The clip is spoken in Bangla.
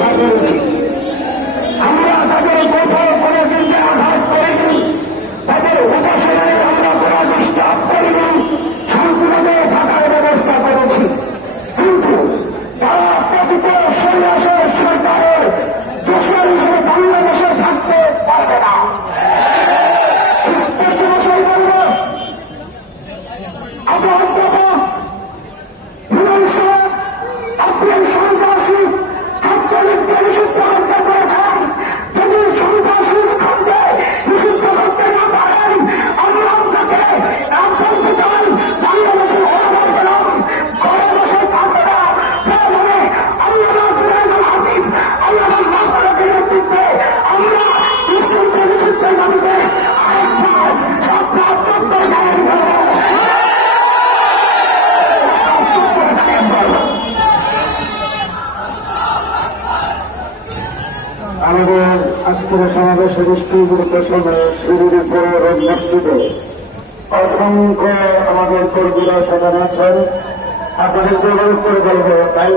agora sim. আমাদের আজকের সমাবেশ সময় শিরির উপরে মসজিদে অসংখ্য আমাদের কর্মীরা সেখানে আছেন। আপনাদের গল্প তাই